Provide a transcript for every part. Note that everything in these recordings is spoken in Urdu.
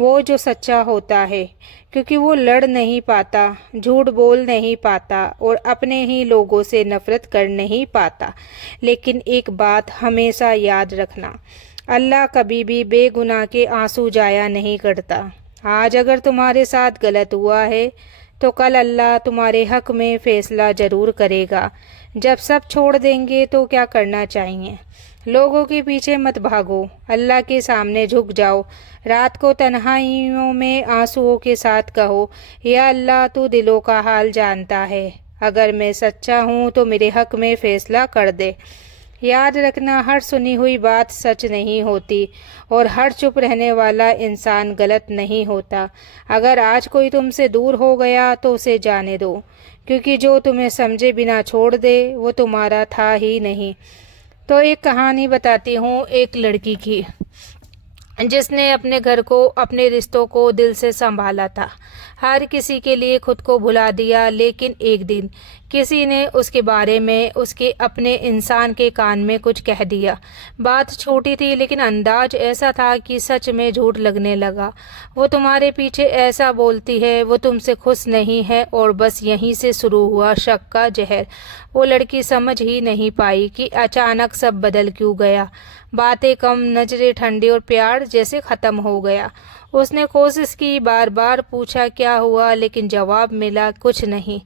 وہ جو سچا ہوتا ہے، کیونکہ وہ لڑ نہیں پاتا، جھوٹ بول نہیں پاتا اور اپنے ہی لوگوں سے نفرت کر نہیں پاتا۔ لیکن ایک بات ہمیشہ یاد رکھنا، اللہ کبھی بھی بے گناہ کے آنسو ضائع نہیں کرتا۔ آج اگر تمہارے ساتھ غلط ہوا ہے تو کل اللہ تمہارے حق میں فیصلہ ضرور کرے گا۔ جب سب چھوڑ دیں گے تو کیا کرنا چاہیے؟ لوگوں کے پیچھے مت بھاگو، اللہ کے سامنے جھک جاؤ۔ رات کو تنہائیوں میں آنسوؤں کے ساتھ کہو، یا اللہ تو دلوں کا حال جانتا ہے، اگر میں سچا ہوں تو میرے حق میں فیصلہ کر دے۔ یاد رکھنا، ہر سنی ہوئی بات سچ نہیں ہوتی اور ہر چپ رہنے والا انسان غلط نہیں ہوتا۔ اگر آج کوئی تم سے دور ہو گیا تو اسے جانے دو، کیونکہ جو تمہیں سمجھے بنا چھوڑ دے وہ تمہارا تھا ہی نہیں۔ تو ایک کہانی بتاتی ہوں ایک لڑکی کی، جس نے اپنے گھر کو، اپنے رشتوں کو دل سے سنبھالا تھا، ہر کسی کے لیے خود کو بھلا دیا۔ لیکن ایک دن کسی نے اس کے بارے میں اس کے اپنے انسان کے کان میں کچھ کہہ دیا۔ بات چھوٹی تھی لیکن انداز ایسا تھا کہ سچ میں جھوٹ لگنے لگا۔ وہ تمہارے پیچھے ایسا بولتی ہے، وہ تم سے خوش نہیں ہے، اور بس یہیں سے شروع ہوا شک کا زہر۔ وہ لڑکی سمجھ ہی نہیں پائی کہ اچانک سب بدل کیوں گیا۔ باتیں کم، نظریں ٹھنڈی اور پیار جیسے ختم ہو گیا۔ اس نے کوشش کی، بار بار پوچھا کیا ہوا، لیکن جواب ملا کچھ نہیں۔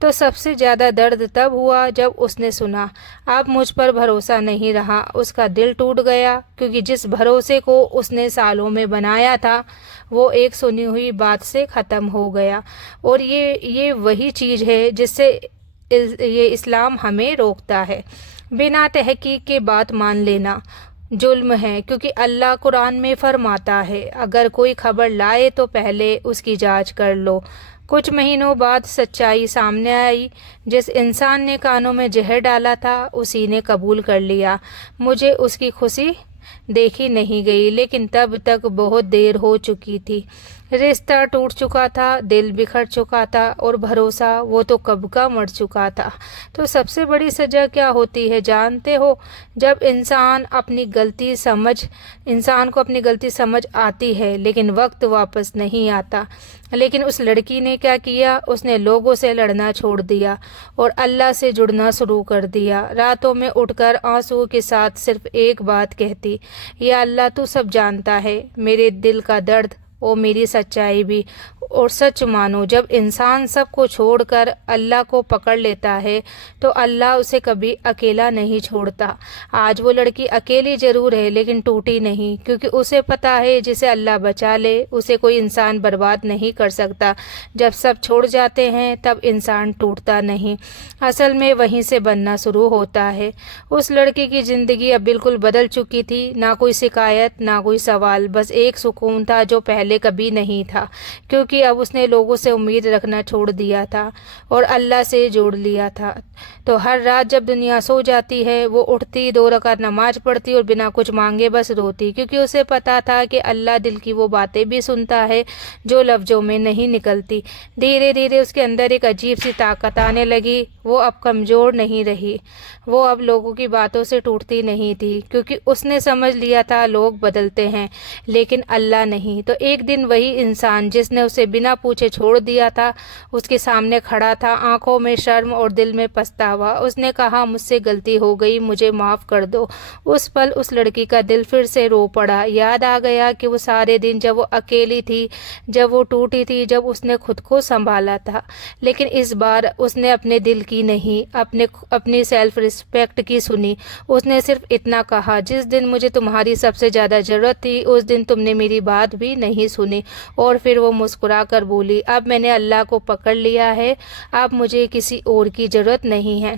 تو سب سے زیادہ درد تب ہوا جب اس نے سنا اب مجھ پر بھروسہ نہیں رہا۔ اس کا دل ٹوٹ گیا، کیونکہ جس بھروسے کو اس نے سالوں میں بنایا تھا وہ ایک سنی ہوئی بات سے ختم ہو گیا۔ اور یہ وہی چیز ہے جس سے یہ اسلام ہمیں روکتا ہے۔ بنا تحقیق کے بات مان لینا ظلم ہے، کیونکہ اللہ قرآن میں فرماتا ہے اگر کوئی خبر لائے تو پہلے اس کی جانچ کر لو۔ کچھ مہینوں بعد سچائی سامنے آئی، جس انسان نے کانوں میں زہر ڈالا تھا اسی نے قبول کر لیا۔ مجھے اس کی خوشی دیکھی نہیں گئی، لیکن تب تک بہت دیر ہو چکی تھی۔ رشتہ ٹوٹ چکا تھا، دل بکھر چکا تھا، اور بھروسہ وہ تو کب کا مر چکا تھا۔ تو سب سے بڑی سزا کیا ہوتی ہے جانتے ہو؟ جب انسان کو اپنی غلطی سمجھ آتی ہے لیکن وقت واپس نہیں آتا۔ لیکن اس لڑکی نے کیا کیا؟ اس نے لوگوں سے لڑنا چھوڑ دیا اور اللہ سے جڑنا شروع کر دیا۔ راتوں میں اٹھ کر آنسو کے ساتھ صرف ایک بات کہتی، یا اللہ تو سب جانتا ہے، میرے دل کا درد اور میری سچائی بھی۔ اور سچ مانو، جب انسان سب کو چھوڑ کر اللہ کو پکڑ لیتا ہے تو اللہ اسے کبھی اکیلا نہیں چھوڑتا۔ آج وہ لڑکی اکیلی ضرور ہے لیکن ٹوٹی نہیں، کیونکہ اسے پتا ہے جسے اللہ بچا لے اسے کوئی انسان برباد نہیں کر سکتا۔ جب سب چھوڑ جاتے ہیں تب انسان ٹوٹتا نہیں، اصل میں وہیں سے بننا شروع ہوتا ہے۔ اس لڑکی کی زندگی اب بالکل بدل چکی تھی، نہ کوئی شکایت، نہ کوئی سوال، بس ایک سکون تھا جو پہلے کبھی نہیں تھا، کیونکہ اب اس نے لوگوں سے امید رکھنا چھوڑ دیا تھا اور اللہ سے جوڑ لیا تھا۔ تو ہر رات جب دنیا سو جاتی ہے وہ اٹھتی، 2 رکعت نماز پڑھتی اور بنا کچھ مانگے بس روتی، کیونکہ اسے پتا تھا کہ اللہ دل کی وہ باتیں بھی سنتا ہے جو لفظوں میں نہیں نکلتی۔ دھیرے دھیرے اس کے اندر ایک عجیب سی طاقت آنے لگی۔ وہ اب کمزور نہیں رہی، وہ اب لوگوں کی باتوں سے ٹوٹتی نہیں تھی، کیونکہ اس نے سمجھ لیا تھا لوگ بدلتے ہیں لیکن اللہ نہیں۔ تو ایک دن وہی انسان جس نے اسے بنا پوچھے چھوڑ دیا تھا اس کے سامنے کھڑا تھا، آنکھوں میں شرم اور دل میں پچھتاوا۔ اس نے کہا مجھ سے غلطی ہو گئی، مجھے معاف کر دو۔ اس پل اس لڑکی کا دل پھر سے رو پڑا۔ یاد آ گیا کہ وہ سارے دن جب وہ اکیلی تھی، جب وہ ٹوٹی تھی، جب اس نے خود کو سنبھالا تھا، لیکن اس بار اس نے اپنے دل کی نہیں، اپنی سیلف ریسپیکٹ کی سنی۔ اس نے صرف اتنا کہا، جس دن مجھے تمہاری سب سے زیادہ ضرورت تھی اس دن تم نے میری بات بھی نہیں سنی۔ اور پھر وہ مسکرا کر بولی، اب میں نے اللہ کو پکڑ لیا ہے، اب مجھے کسی اور کی ضرورت نہیں ہے۔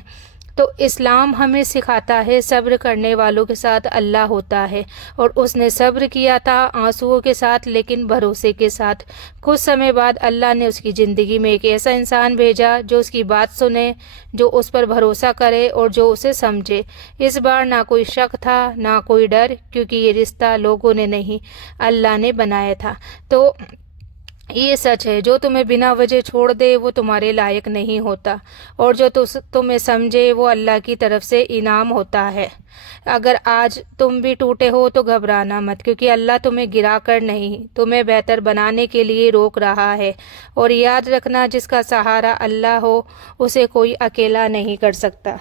تو اسلام ہمیں سکھاتا ہے صبر کرنے والوں کے ساتھ اللہ ہوتا ہے، اور اس نے صبر کیا تھا آنسوؤں کے ساتھ لیکن بھروسے کے ساتھ۔ کچھ سمے بعد اللہ نے اس کی زندگی میں ایک ایسا انسان بھیجا جو اس کی بات سنے، جو اس پر بھروسہ کرے اور جو اسے سمجھے۔ اس بار نہ کوئی شک تھا، نہ کوئی ڈر، کیونکہ یہ رشتہ لوگوں نے نہیں اللہ نے بنایا تھا۔ تو یہ سچ ہے، جو تمہیں بنا وجہ چھوڑ دے وہ تمہارے لائق نہیں ہوتا، اور جو تمہیں سمجھے وہ اللہ کی طرف سے انعام ہوتا ہے۔ اگر آج تم بھی ٹوٹے ہو تو گھبرانا مت، کیونکہ اللہ تمہیں گرا کر نہیں، تمہیں بہتر بنانے کے لیے روک رہا ہے۔ اور یاد رکھنا، جس کا سہارا اللہ ہو اسے کوئی اکیلا نہیں کر سکتا۔